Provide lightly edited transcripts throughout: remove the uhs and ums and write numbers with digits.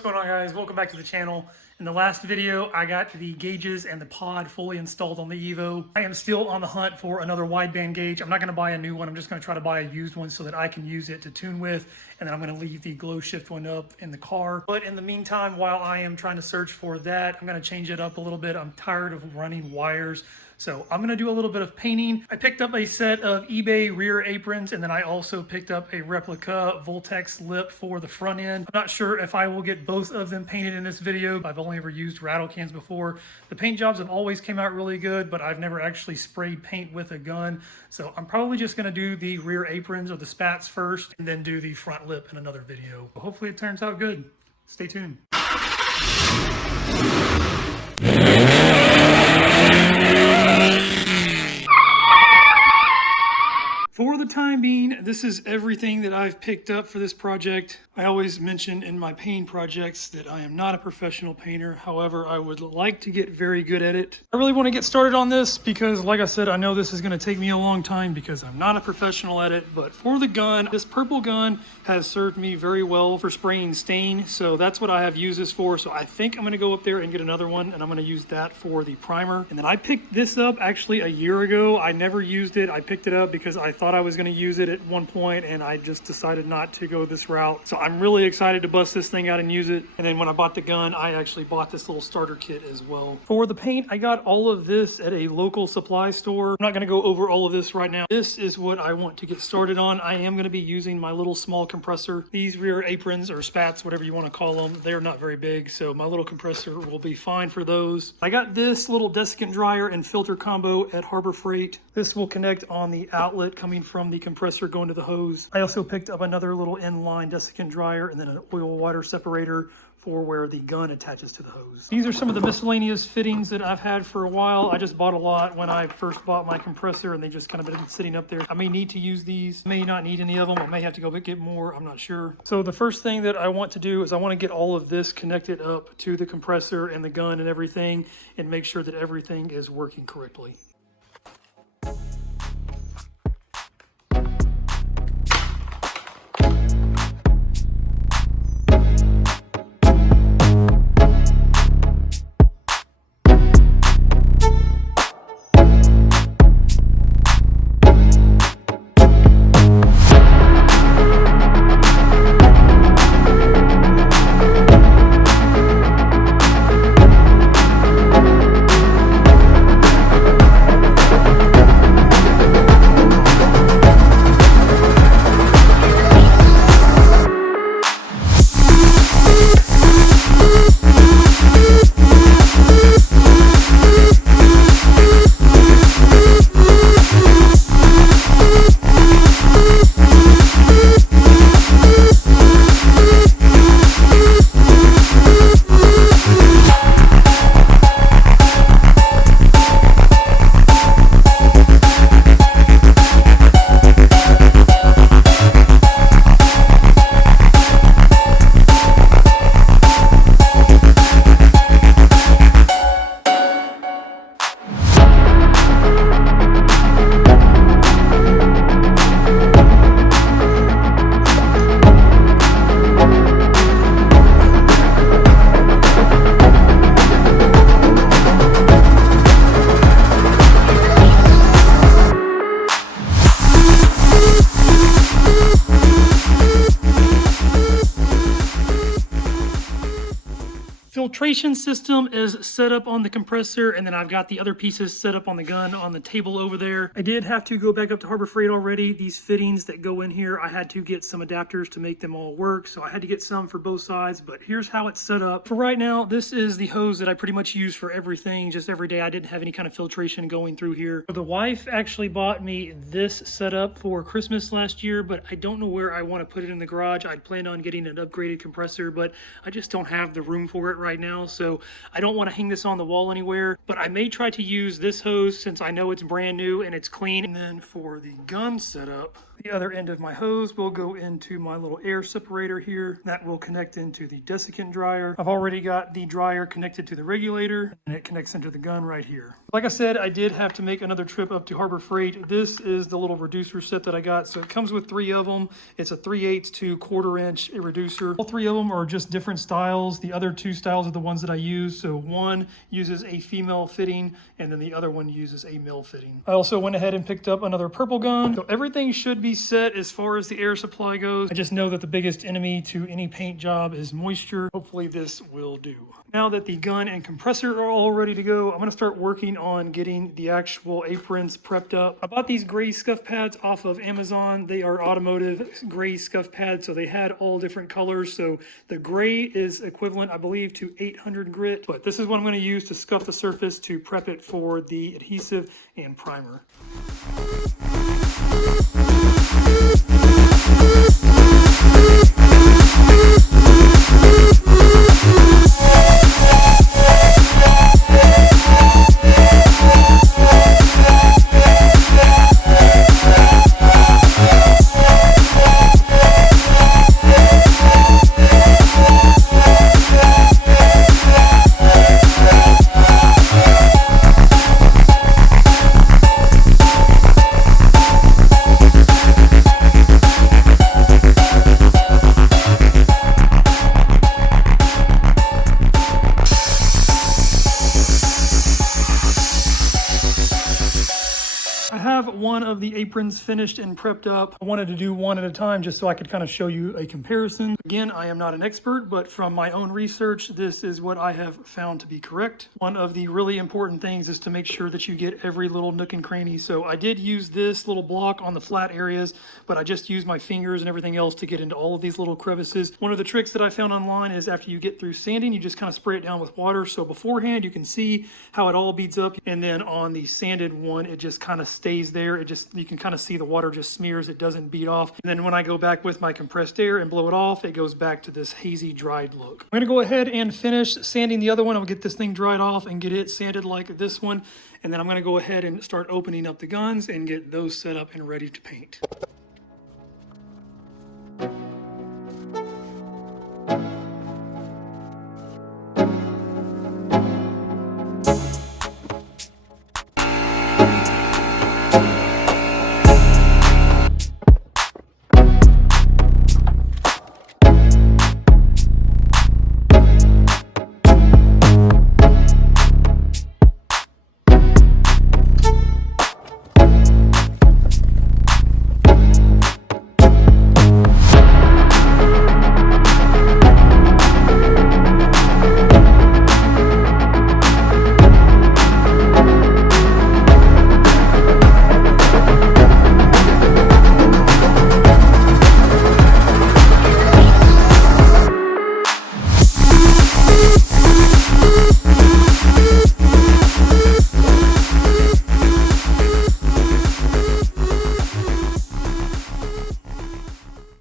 What's going on, guys? Welcome back to the channel. In the last video, I got the gauges and the pod fully installed on the Evo. I am still on the hunt for another wideband gauge. I'm not going to buy a new one. I'm just going to try to buy a used one so that I can use it to tune with, and then I'm going to leave the glow shift one up in the car. But in the meantime, while I am trying to search for that, I'm going to change it up a little bit. I'm tired of running wires. So I'm gonna do a little bit of painting. I picked up a set of eBay rear aprons, and then I also picked up a replica Voltex lip for the front end. I'm not sure if I will get both of them painted in this video. I've only ever used rattle cans before. The paint jobs have always came out really good, but I've never actually sprayed paint with a gun. So I'm probably just gonna do the rear aprons or the spats first, and then do the front lip in another video. Hopefully it turns out good. Stay tuned. For the time being, this is everything that I've picked up for this project. I always mention in my paint projects that I am not a professional painter. However, I would like to get very good at it. I really want to get started on this because, like I said, I know this is going to take me a long time because I'm not a professional at it. But for the gun, this purple gun has served me very well for spraying stain. So that's what I have used this for. So I think I'm going to go up there and get another one, and I'm going to use that for the primer. And then I picked this up actually a year ago. I never used it. I picked it up because I thought I was going to use it at one point, and I just decided not to go this route. So I'm really excited to bust this thing out and use it. And then when I bought the gun, I actually bought this little starter kit as well. For the paint, I got all of this at a local supply store. I'm not going to go over all of this right now. This is what I want to get started on. I am going to be using my little small compressor. These rear aprons or spats, whatever you want to call them, they're not very big, so my little compressor will be fine for those. I got this little desiccant dryer and filter combo at Harbor Freight. This will connect on the outlet coming from the compressor going to the hose. I also picked up another little inline desiccant dryer and then an oil water separator for where the gun attaches to the hose. These are some of the miscellaneous fittings that I've had for a while. I just bought a lot when I first bought my compressor, and they just kind of been sitting up there. I may need to use these, may not need any of them. I may have to go get more, I'm not sure. So the first thing that I want to do is I want to get all of this connected up to the compressor and the gun and everything, and make sure that everything is working correctly. Filtration system is set up on the compressor, and then I've got the other pieces set up on the gun on the table over there. I did have to go back up to Harbor Freight already. These fittings that go in here, I had to get some adapters to make them all work, so I had to get some for both sides, but here's how it's set up. For right now, this is the hose that I pretty much use for everything, just every day. I didn't have any kind of filtration going through here. The wife actually bought me this setup for Christmas last year, but I don't know where I want to put it in the garage. I'd planned on getting an upgraded compressor, but I just don't have the room for it right now, so I don't want to hang this on the wall anywhere. But I may try to use this hose since I know it's brand new and it's clean. And then for the gun setup, The other end of my hose will go into my little air separator here. That will connect into the desiccant dryer. I've already got the dryer connected to the regulator, and it connects into the gun right here. Like I said, I did have to make another trip up to Harbor Freight. This is the little reducer set that I got. So it comes with 3 of them. It's a 3/8 to 1/4 inch reducer. All 3 of them are just different styles. The other 2 styles are the ones that I use. So one uses a female fitting, and then the other one uses a male fitting. I also went ahead and picked up another purple gun. So everything should be set as far as the air supply goes. I just know that the biggest enemy to any paint job is moisture. Hopefully this will do. Now that the gun and compressor are all ready to go, I'm going to start working on getting the actual aprons prepped up. I bought these gray scuff pads off of Amazon. They are automotive gray scuff pads, so they had all different colors. So the gray is equivalent, I believe, to 800 grit, but this is what I'm going to use to scuff the surface to prep it for the adhesive and primer. One of the aprons finished and prepped up. I wanted to do one at a time just so I could kind of show you a comparison. Again, I am not an expert, but from my own research, this is what I have found to be correct. One of the really important things is to make sure that you get every little nook and cranny. So I did use this little block on the flat areas, but I just used my fingers and everything else to get into all of these little crevices. One of the tricks that I found online is after you get through sanding, you just kind of spray it down with water. So beforehand, you can see how it all beads up. And then on the sanded one, it just kind of stays there. You can kind of see the water just smears, it doesn't bead off. And then when I go back with my compressed air and blow it off, it goes back to this hazy dried look. I'm gonna go ahead and finish sanding the other one. I'll get this thing dried off and get it sanded like this one. And then I'm gonna go ahead and start opening up the guns and get those set up and ready to paint.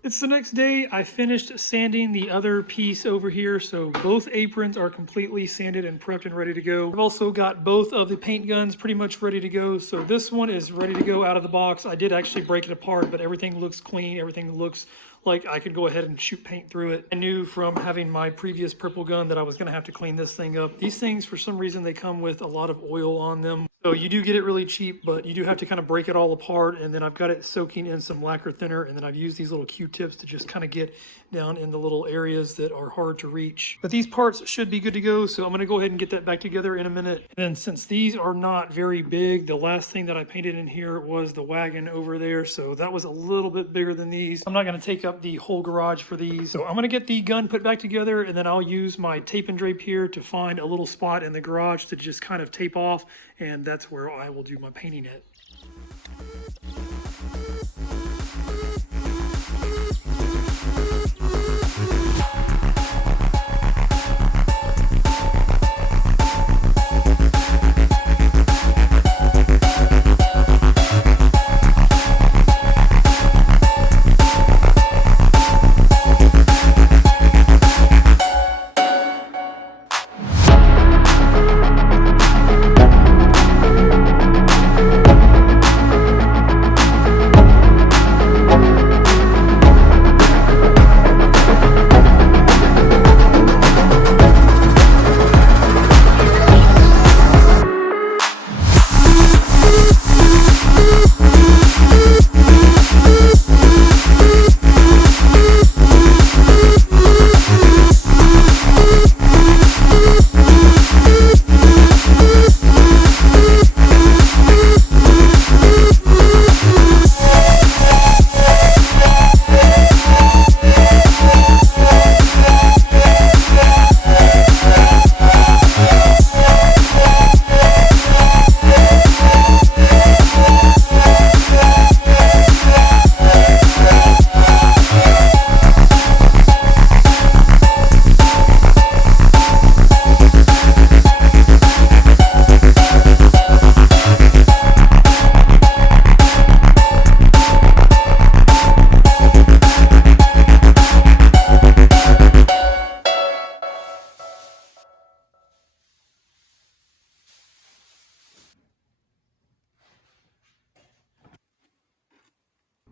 It's the next day. I finished sanding the other piece over here, so both aprons are completely sanded and prepped and ready to go. I've also got both of the paint guns pretty much ready to go. So this one is ready to go out of the box. I did actually break it apart, but everything looks clean. Everything looks like I could go ahead and shoot paint through it. I knew from having my previous purple gun that I was gonna have to clean this thing up. These things, for some reason, they come with a lot of oil on them. So you do get it really cheap, but you do have to kind of break it all apart. And then I've got it soaking in some lacquer thinner. And then I've used these little Q-tips to just kind of get down in the little areas that are hard to reach. But these parts should be good to go. So I'm gonna go ahead and get that back together in a minute. And then since these are not very big, the last thing that I painted in here was the wagon over there. So that was a little bit bigger than these. I'm not gonna take up the whole garage for these. So I'm gonna get the gun put back together, and then I'll use my tape and drape here to find a little spot in the garage to just kind of tape off, and that's where I will do my painting at.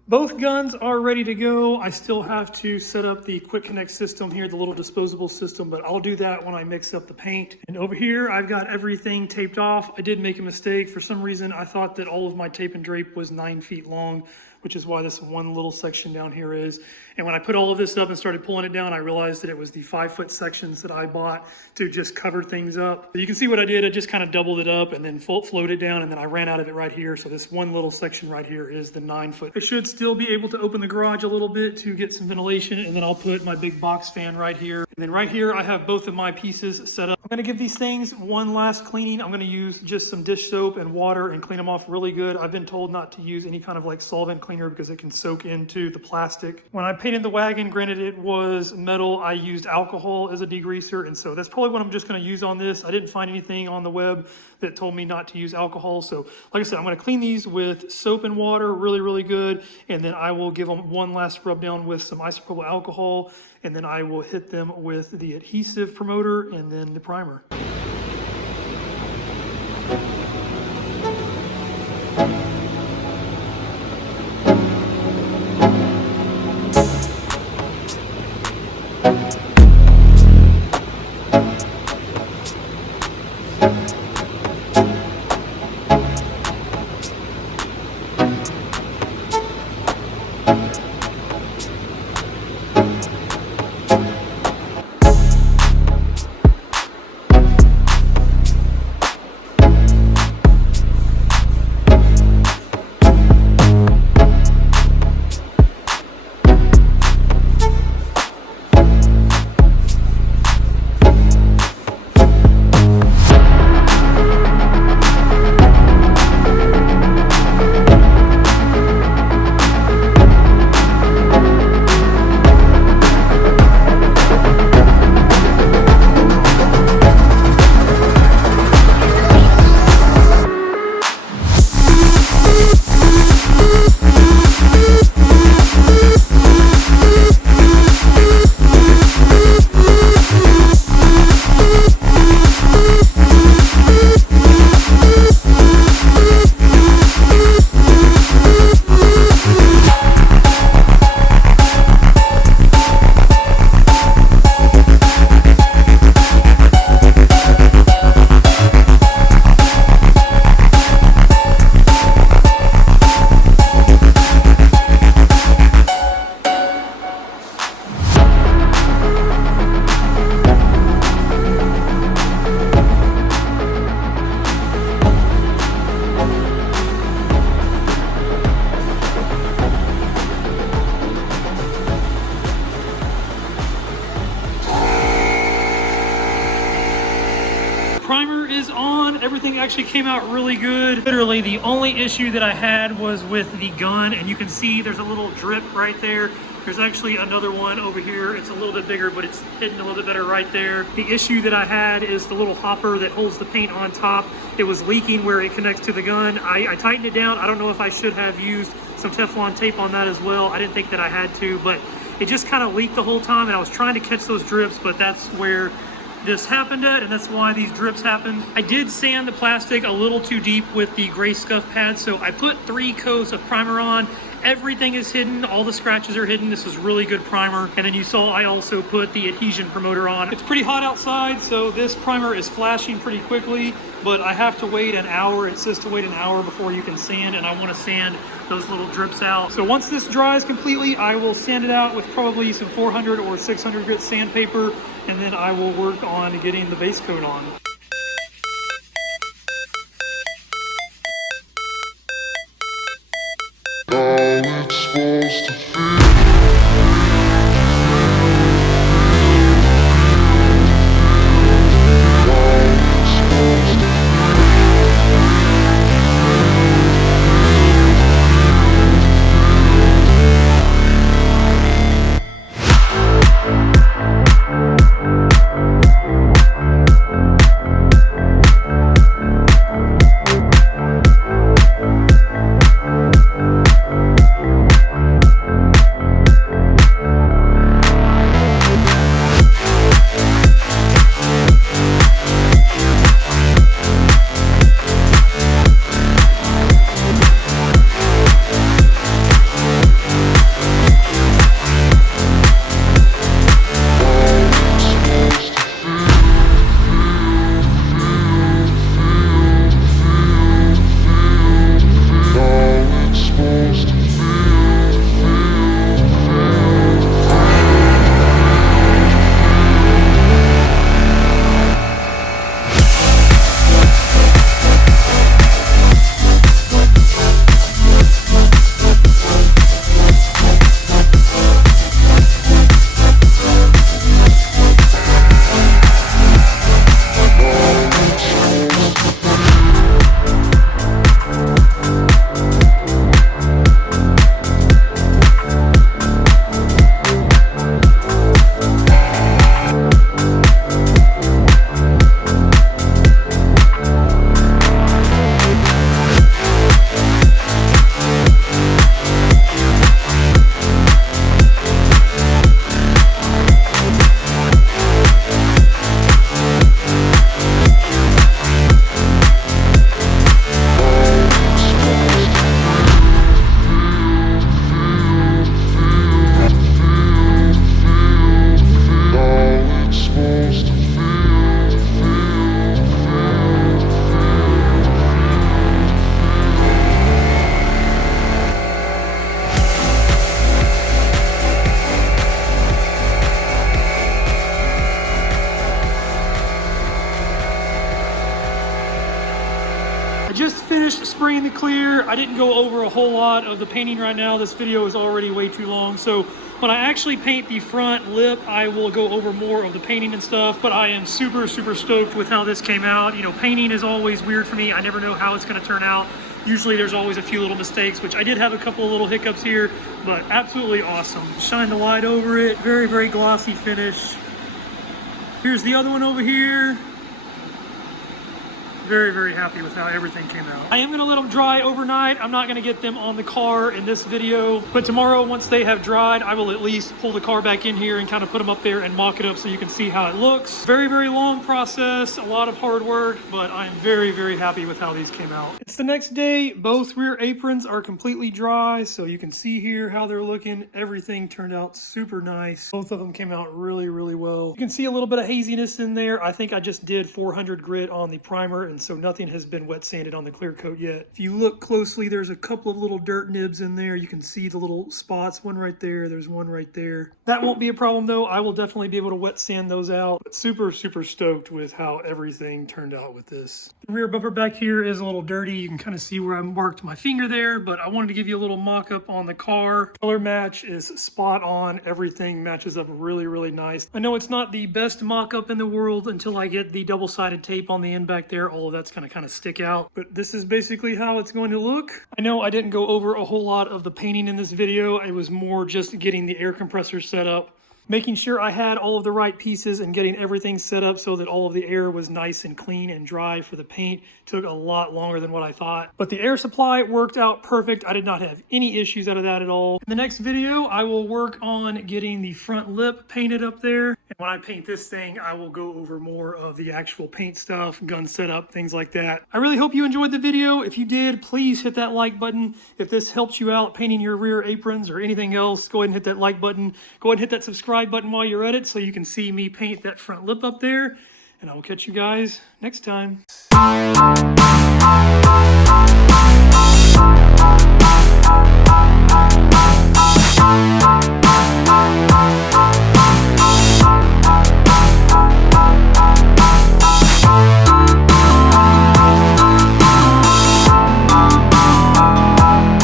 Both guns are ready to go. I still have to set up the quick connect system here, the little disposable system, but I'll do that when I mix up the paint. And over here, I've got everything taped off. I did make a mistake. For some reason, I thought that all of my tape and drape was 9 feet long, which is why this one little section down here is. And when I put all of this up and started pulling it down, I realized that it was the 5-foot sections that I bought to just cover things up. But you can see what I did. I just kind of doubled it up and then floated it down, and then I ran out of it right here. So this one little section right here is the 9-foot. I should still be able to open the garage a little bit to get some ventilation, and then I'll put my big box fan right here. And then right here, I have both of my pieces set up. I'm gonna give these things one last cleaning. I'm gonna use just some dish soap and water and clean them off really good. I've been told not to use any kind of like solvent cleaner because it can soak into the plastic. When I painted the wagon, granted it was metal, I used alcohol as a degreaser, and so that's probably what I'm just gonna use on this. I didn't find anything on the web that told me not to use alcohol. So like I said, I'm gonna clean these with soap and water really, really good. And then I will give them one last rub down with some isopropyl alcohol. And then I will hit them with the adhesive promoter and then the primer. Primer is on. Everything actually came out really good. Literally the only issue that I had was with the gun, and you can see there's a little drip right there. There's actually another one over here. It's a little bit bigger, but it's hidden a little bit better right there. The issue that I had is the little hopper that holds the paint on top. It was leaking where it connects to the gun. I tightened it down. I don't know if I should have used some Teflon tape on that as well. I didn't think that I had to, but it just kind of leaked the whole time, and I was trying to catch those drips, but that's where this happened at, and that's why these drips happened. I did sand the plastic a little too deep with the gray scuff pad, so I put 3 coats of primer on. Everything is hidden, all the scratches are hidden. This is really good primer. And then you saw I also put the adhesion promoter on. It's pretty hot outside, so this primer is flashing pretty quickly, but I have to wait an hour. It says to wait an hour before you can sand, and I want to sand those little drips out. So once this dries completely, I will sand it out with probably some 400 or 600 grit sandpaper, and then I will work on getting the base coat on. How it's supposed to feel. I just finished spraying the clear. I didn't go over a whole lot of the painting right now. This video is already way too long. So when I actually paint the front lip, I will go over more of the painting and stuff, but I am super, super stoked with how this came out. You know, painting is always weird for me. I never know how it's gonna turn out. Usually there's always a few little mistakes, which I did have a couple of little hiccups here, but absolutely awesome. Shine the light over it. Very, very glossy finish. Here's the other one over here. Very, very happy with how everything came out. I am gonna let them dry overnight. I'm not gonna get them on the car in this video, but tomorrow, once they have dried, I will at least pull the car back in here and kind of put them up there and mock it up so you can see how it looks. Very, very long process, a lot of hard work, but I'm very, very happy with how these came out. It's the next day. Both rear aprons are completely dry, so you can see here how they're looking. Everything turned out super nice. Both of them came out really, really well. You can see a little bit of haziness in there. I think I just did 400 grit on the primer, and so nothing has been wet sanded on the clear coat yet. If you look closely, there's a couple of little dirt nibs in there. You can see the little spots, one right there, there's one right there. That won't be a problem though. I will definitely be able to wet sand those out. But super, super stoked with how everything turned out with this. The rear bumper back here is a little dirty. You can kind of see where I marked my finger there, but I wanted to give you a little mock-up on the car. Color match is spot on. Everything matches up really, really nice. I know it's not the best mock-up in the world until I get the double-sided tape on the end back there. All of that's going to kind of stick out, but this is basically how it's going to look. I know I didn't go over a whole lot of the painting in this video. It was more just getting the air compressor set up, making sure I had all of the right pieces and getting everything set up so that all of the air was nice and clean and dry for the paint. Took a lot longer than what I thought, but the air supply worked out perfect. I did not have any issues out of that at all. In the next video, I will work on getting the front lip painted up there. And when I paint this thing, I will go over more of the actual paint stuff, gun setup, things like that. I really hope you enjoyed the video. If you did, please hit that like button. If this helps you out painting your rear aprons or anything else, go ahead and hit that like button. Go ahead and hit that subscribe button while you're at it so you can see me paint that front lip up there. And I will catch you guys next time.